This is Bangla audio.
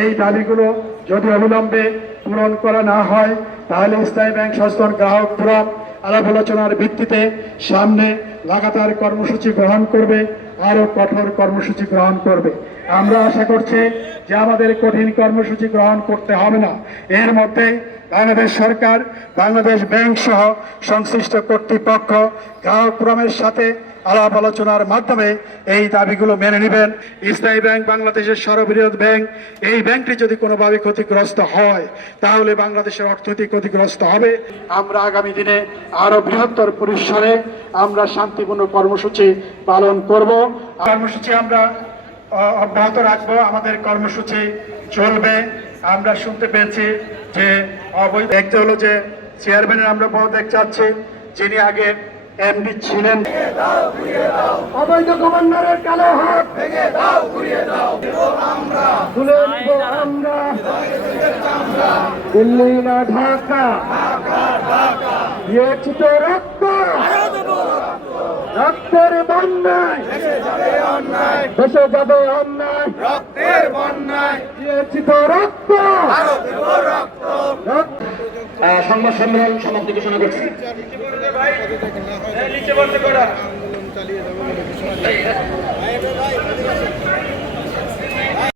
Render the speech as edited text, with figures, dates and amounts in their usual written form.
এই দাবিগুলো যদি অবিলম্বে পূরণ করা না হয় তাহলে ইসলামী ব্যাংক সচেতন গ্রাহক ফোরাম আলাপ আলোচনার ভিত্তিতে সামনে লাগাতার কর্মসূচি গ্রহণ করবে, আরো কঠোর কর্মসূচি গ্রহণ করবে। আমরা আশা করছি যে আমাদের কঠিন কর্মসূচি গ্রহণ করতে হবে না, এর মধ্যে বাংলাদেশ সরকার, বাংলাদেশ ব্যাংক সহ সংশ্লিষ্ট কর্তৃপক্ষ গ্রাহক ফোরামের সাথে আলাপ আলোচনার মাধ্যমে এই দাবিগুলো মেনে নেবেন। ইসলামী ব্যাংক বাংলাদেশের সর্ববৃহৎ ব্যাংক, এই ব্যাংকটি যদি কোনোভাবে ক্ষতিগ্রস্ত হয় তাহলে বাংলাদেশের অর্থনৈতিক ক্ষতিগ্রস্ত হবে। আমরা আগামী দিনে আরো বৃহত্তর পরিসরে আমরা শান্তিপূর্ণ কর্মসূচি পালন করব। কর্মসূচি আমরা অব্যাহত রাখবো, আমাদের কর্মসূচি চলবে। আমরা শুনতে পেয়েছি যে অবৈধ একটা হলো যে চেয়ারম্যানের আমরা পদত্যাগ চাচ্ছি, যিনি আগে এমডি ছিলেন। অবৈধ গভর্নরের কালো হাত ভেঙে দাও, ঘুরিয়ে দাও, তুলে নিব আমরা দিল্লি না ঢাকা, দিয়েছি তো রক্ত, রক্তের বন্যায় দেশে যাবে অন্যায়, রক্তের বন্যায় দিয়েছি তো রক্ত, সংবাদ সম্মেলন সমাপ্তি ঘোষণা করছি।